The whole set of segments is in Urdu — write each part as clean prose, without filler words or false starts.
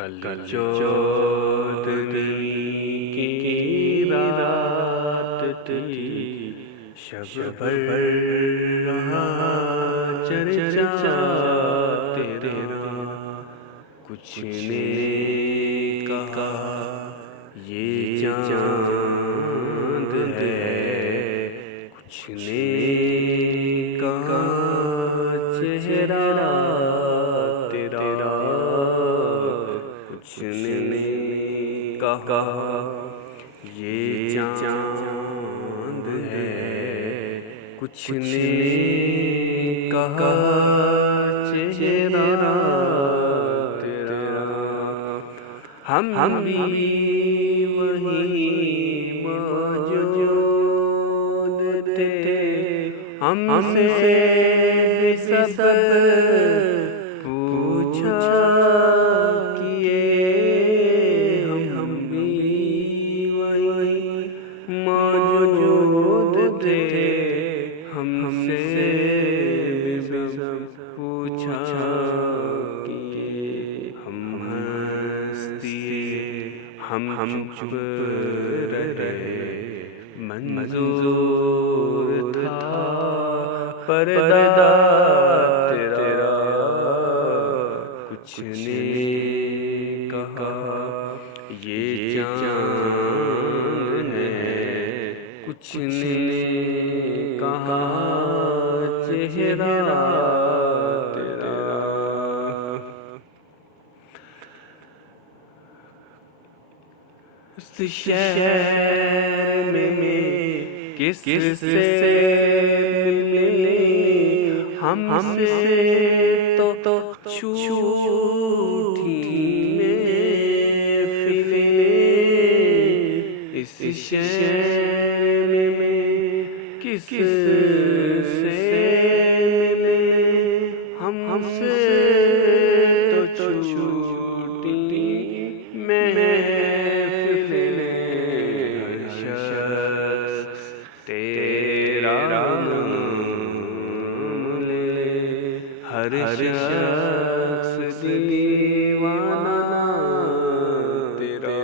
کل چودھویں کی رات تھی، شب بھر رہا چرچا تیرا، کچھ نے کہا یہ چاند ہے، کچھ نے کہا چہرہ تیرا، کچھ نے کہا یہ چاند ہے، کچھ نے کہا چہرہ تیرا، ہم بھی وہیں موجود تھے، ہم سے بھی سب پوچھا کیے، ہم بھی وہیں موجود تھے، ہم سے بھی سب پوچھا کیے، ہم ہنس دیے، ہم چپ رہے، منظور تھا پردہ تیرا، کچھ نے کہا یہ چاند ہے، کچھ نے کہا چہرہ تیرا، اس شہر میں کس سے ملے، ہم سے تو چھوٹی محفلیں، اس شہر میں کس سے ملے، ہم سے تو چھوٹی محفلیں، تیرا نام لے، ہر شخص دیوانہ تیرا،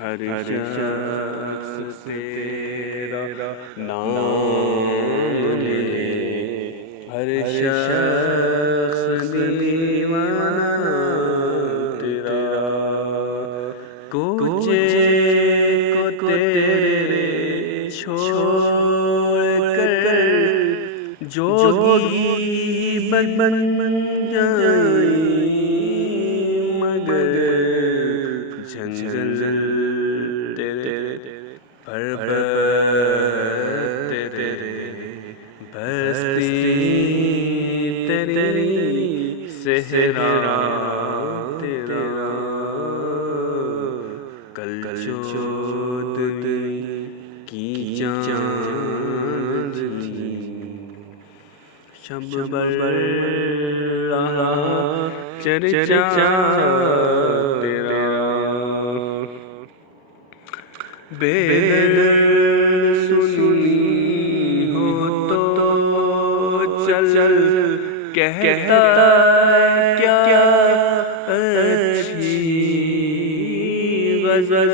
ہر شخص تیرا نام لے، ہر شخص دیوانہ تیرا، کوچے کو تیرے چھوڑ کر جوگی بن جائیں، مگر جنگل تیرے پر تیرے، بستی تیری صحرا تیرا، کل چودھویں کی چاند تھی، شب بھر رہا چرچا تیرا، بے سنی ہو تو چل کہتا کیا اچھی غزل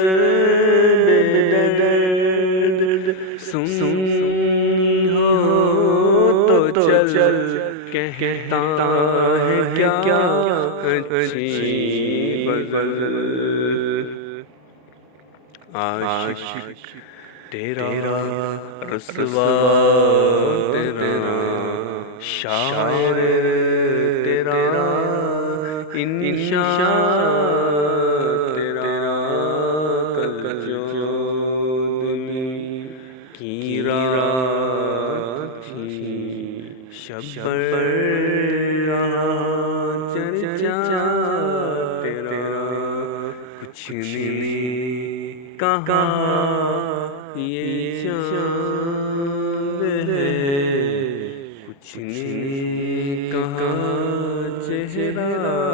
درد، سنی ہو تو چل کہتا ہے کیا اچھی غزل، عاشق تیرا رسوا تیرا، شاعر تیرا انشاء تیرا، کل چودھویں کی رات تھی، شب بھر رہا چرچا تیرا، کچھ نے کہا یہ چاند ہے، کچھ نے کہا چہرہ